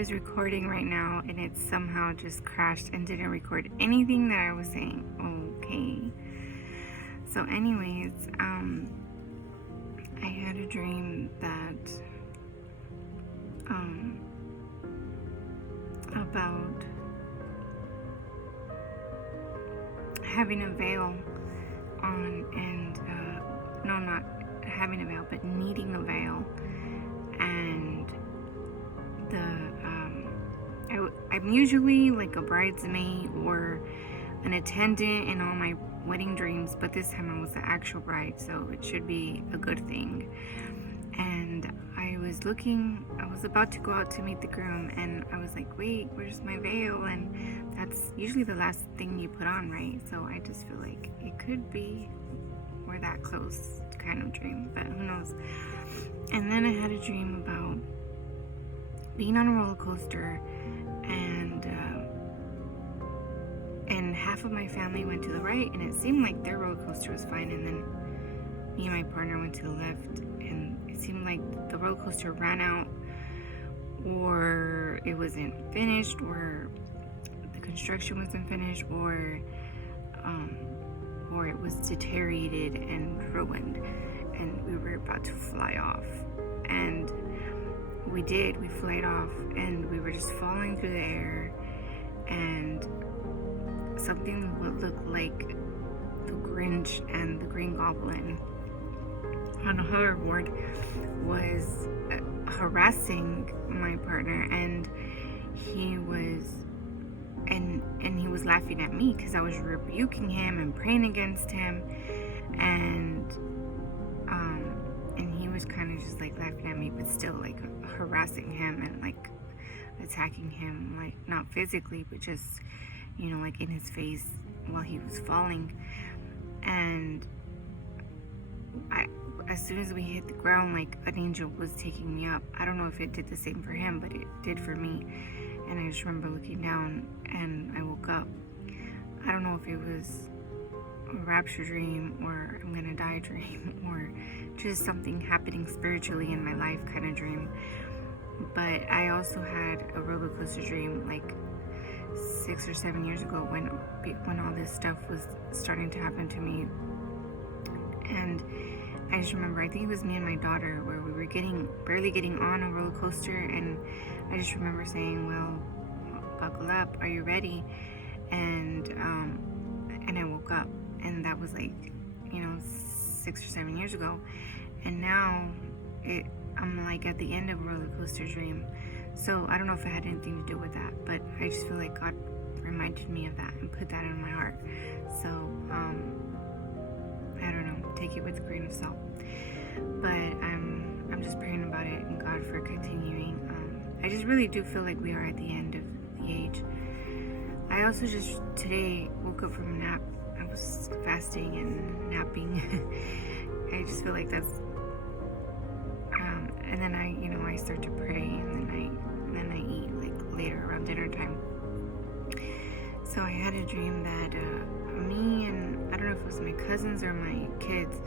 was recording right now and it somehow just crashed and didn't record anything that I was saying. Okay. So anyways, I had a dream that about having a veil on and no, not having a veil, but needing a veil. And I'm usually like a bridesmaid or an attendant in all my wedding dreams, but this time I was the actual bride, so it should be a good thing. And I was about to go out to meet the groom, and I was like, wait, where's my veil? And that's usually the last thing you put on, right? So I just feel like it could be we're that close kind of dream, but who knows. And then I had a dream about being on a roller coaster, and half of my family went to the right, and it seemed like their roller coaster was fine, and then me and my partner went to the left, and it seemed like the roller coaster ran out, or it wasn't finished, or the construction wasn't finished, or it was deteriorated and ruined, and we were about to fly off. And we flied off, and we were just falling through the air, and something that would look like the Grinch and the Green Goblin on a hoverboard was harassing my partner, and he was laughing at me because I was rebuking him and praying against him, and he was kind of just like laughing at me, but still like harassing him and like attacking him, like not physically, but just, like in his face while he was falling. And as soon as we hit the ground, like an angel was taking me up. I don't know if it did the same for him, but it did for me. And I just remember looking down and I woke up. I don't know if it was a rapture dream or I'm gonna die dream or just something happening spiritually in my life kind of dream. But I also had a roller coaster dream like 6 or 7 years ago when all this stuff was starting to happen to me. And I just remember, I think it was me and my daughter, where we were barely getting on a roller coaster, and I just remember saying, well, buckle up, are you ready? And I woke up, and that was like 6 or 7 years ago. And now I'm like at the end of a roller coaster dream. So I don't know if it had anything to do with that, but I just feel like God reminded me of that and put that in my heart. So I don't know, take it with a grain of salt. But I'm just praying about it and God for continuing. I just really do feel like we are at the end of the age. I also just today woke up from a nap. I was fasting and napping. I just feel like that's and then I start to pray, and then I eat like later around dinner time. So I had a dream that me and I don't know if it was my cousins or my kids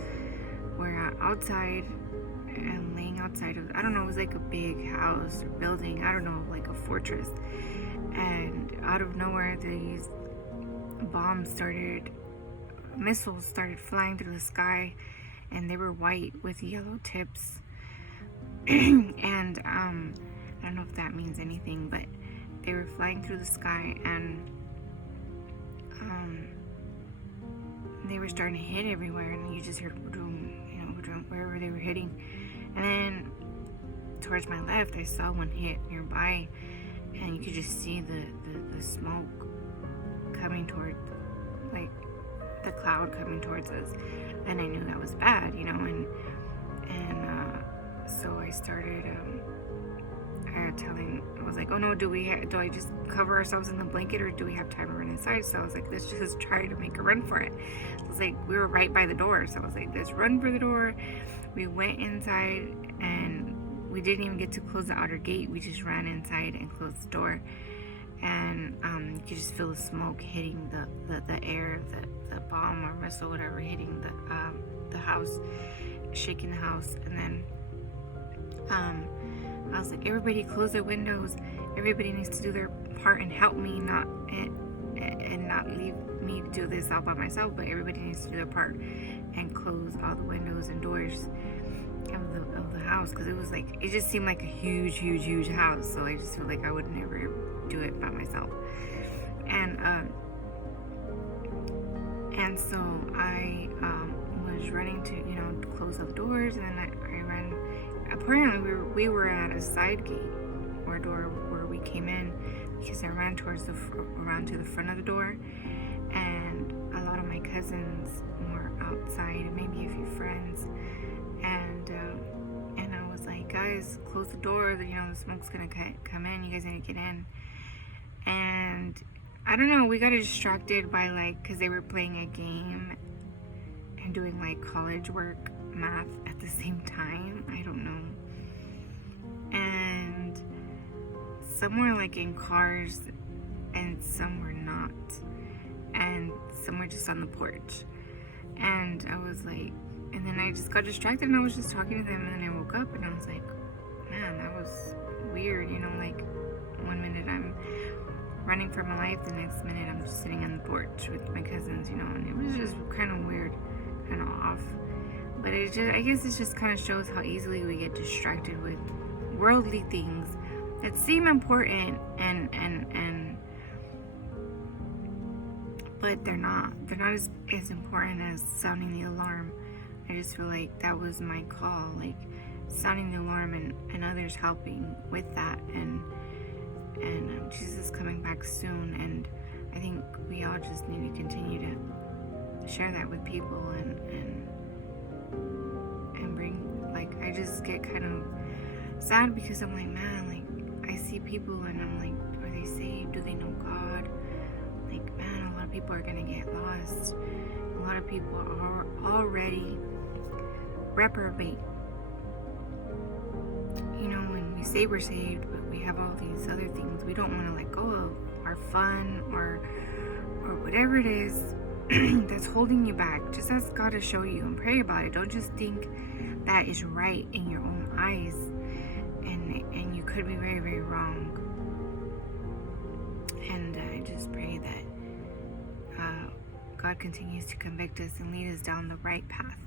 were outside and laying outside of, I don't know, it was like a big house or building, I don't know, like a fortress. And out of nowhere, these missiles started flying through the sky, and they were white with yellow tips. And I don't know if that means anything, but they were flying through the sky, and they were starting to hit everywhere, and you just heard wherever they were hitting. And then towards my left, I saw one hit nearby, and you could just see the smoke coming toward, like the cloud coming towards us, and I knew that was bad, and so I started I was like, oh no, do I just cover ourselves in the blanket, or do we have time to run inside? So I was like, let's just try to make a run for it. So I was like, we were right by the door, so I was like, let's run for the door. We went inside, and we didn't even get to close the outer gate. We just ran inside and closed the door, and you could just feel the smoke hitting the air, the bomb or missile, whatever, hitting the house, shaking the house. And then I was like, everybody close their windows. Everybody needs to do their part and help me, and not leave me to do this all by myself. But everybody needs to do their part and close all the windows and doors of the house, because it just seemed like a huge house. So I just feel like I would never do it by myself. And so I was running to close all the doors, and then I ran. Apparently we were at a side gate or door where we came in, because I ran around to the front of the door, and a lot of my cousins were outside, maybe a few friends, and I was like, guys, close the door. The smoke's gonna come in. You guys need to get in. And I don't know, we got distracted by because they were playing a game and doing college work, math at the same time. I don't know. And some were in cars, and some were not, and some were just on the porch. And I was like, and then I just got distracted, and I was just talking to them, and then I woke up, and I was like, man, that was weird. 1 minute I'm running for my life, the next minute I'm just sitting on the porch with my cousins, and it was just kind of weird, kind of off. But I guess it just kind of shows how easily we get distracted with worldly things that seem important, but they're not as important as sounding the alarm. I just feel like that was my call, sounding the alarm and others helping with that, and Jesus coming back soon. And I think we all just need to continue to share that with people, and bring, I just get kind of sad, because I'm like, man, I see people, and I'm like, are they saved? Do they know God? Man, a lot of people are gonna get lost. A lot of people are already reprobate. When we say we're saved, but we have all these other things we don't want to let go of, our fun or whatever it is that's holding you back. Just ask God to show you and pray about it. Don't just think that is right in your own eyes, and you could be very, very wrong. And I just pray that God continues to convict us and lead us down the right path.